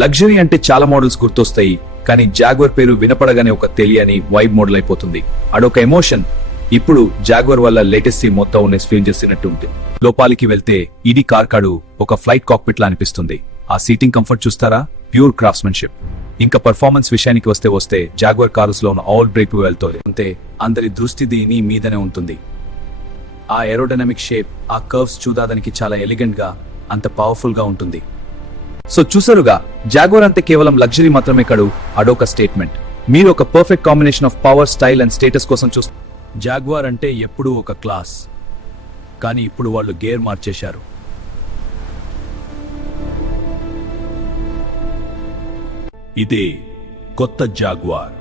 Luxury అంటే చాలా models గుర్తొస్తాయి, కానీ జాగ్వర్ పేరు వినపడగానే ఒక తెలియని వైబ్ మోడల్ అయిపోతుంది. అడొక ఎమోషన్. ఇప్పుడు జాగ్వర్ వల్ల లేటెస్ట్ మొత్తం ఉన్న ఫీల్ చేసినట్టు ఉంటుంది. లోపాలికి వెళ్తే ఇది కార్ కాడు, ఒక ఫ్లైట్ కాక్పిట్ లా అనిపిస్తుంది. ఆ సీటింగ్ కంఫర్ట్ చూస్తారా, ప్యూర్ క్రాఫ్ట్స్మెన్షిప్. ఇంకా పర్ఫార్మెన్స్ విషయానికి వస్తే జాగ్వర్ కార్స్ లో ఉన్న ఆల్ బ్రేక్ వెళ్తుంది. అంతే, అందరి దృష్టి దీని మీదనే ఉంటుంది. ఆ ఏరోడైనమిక్ షేప్, ఆ కర్వ్స్ చూడడానికి చాలా ఎలిగెంట్ గా, అంత పవర్ఫుల్ గా ఉంటుంది. సో చూసారుగా, జాగ్వర్ అంటే కేవలం లగ్జరీ మాత్రమే కాదు, అడొక స్టేట్మెంట్. మీరు ఒక perfect combination of power, style and status కోసం చూస్తారు. జాగ్వర్ అంటే ఎప్పుడూ ఒక క్లాస్, కానీ ఇప్పుడు వాళ్ళు గేర్ మార్చేశారు. ఇదే కొత్త జాగ్వార్.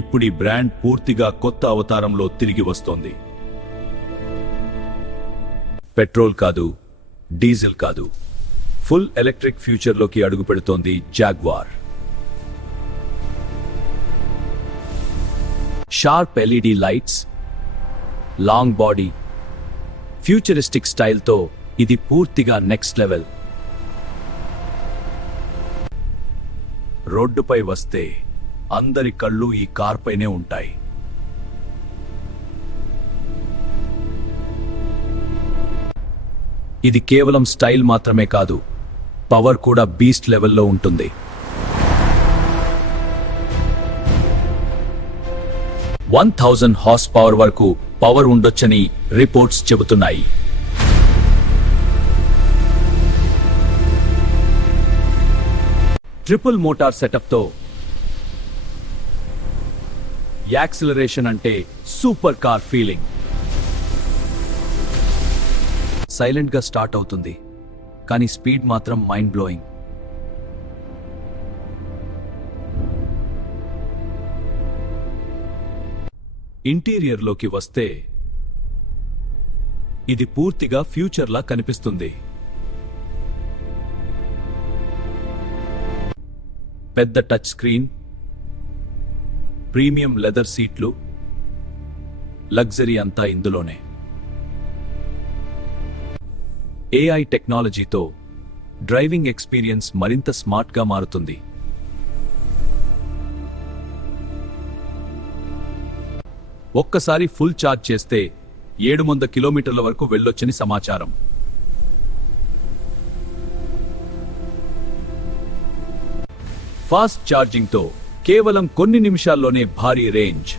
ఇప్పుడు ఈ బ్రాండ్ పూర్తిగా కొత్త అవతారంలో తిరిగి వస్తోంది. పెట్రోల్ కాదు, డీజిల్ కాదు, ఫుల్ ఎలక్ట్రిక్ ఫ్యూచర్ లోకి అడుగు పెడుతోంది Jaguar. Sharp LED lights, long body, futuristic స్టైల్తో ఇది పూర్తిగా నెక్స్ట్ లెవెల్. రోడ్డుపై వస్తే అందరి కళ్ళు ఈ కార్ పైనే ఉంటాయి. ఇది కేవలం స్టైల్ మాత్రమే కాదు, పవర్ కూడా బీస్ట్ లెవెల్లో ఉంటుంది. 1000 హార్స్ పవర్ వరకు పవర్ ఉండొచ్చని రిపోర్ట్స్ చెబుతున్నాయి. ట్రిపుల్ మోటార్ సెటప్ తో యాక్సిలరేషన్ అంటే సూపర్ కార్ ఫీలింగ్. సైలెంట్ గా స్టార్ట్ అవుతుంది, కానీ స్పీడ్ మాత్రం మైండ్ బ్లోయింగ్. ఇంటీరియర్ లోకి వస్తే ఇది పూర్తిగా ఫ్యూచర్ లా కనిపిస్తుంది. పెద్ద టచ్ స్క్రీన్, ప్రీమియం లెదర్ సీట్లు, లగ్జరీ అంతా ఇందులోనే. ఏఐ టెక్నాలజీతో డ్రైవింగ్ ఎక్స్పీరియన్స్ మరింత స్మార్ట్ గా మారుతుంది. ఒక్కసారి ఫుల్ ఛార్జ్ చేస్తే 700 కిలోమీటర్ల వరకు వెళ్ళొచ్చని సమాచారం. ఫాస్ట్ ఛార్జింగ్ తో కేవలం కొన్ని నిమిషాల్లోనే భారీ రేంజ్.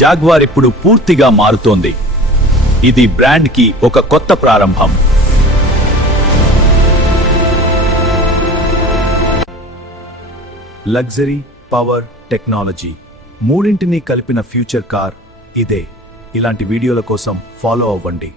జాగ్వార్ ఇప్పుడు పూర్తిగా మారుతోంది. ఇది బ్రాండ్ కి ఒక కొత్త ప్రారంభం. లగ్జరీ, పవర్, టెక్నాలజీ మూడింటినీ కలిపిన ఫ్యూచర్ కార్ ఇదే. ఇలాంటి వీడియోల కోసం ఫాలో అవ్వండి.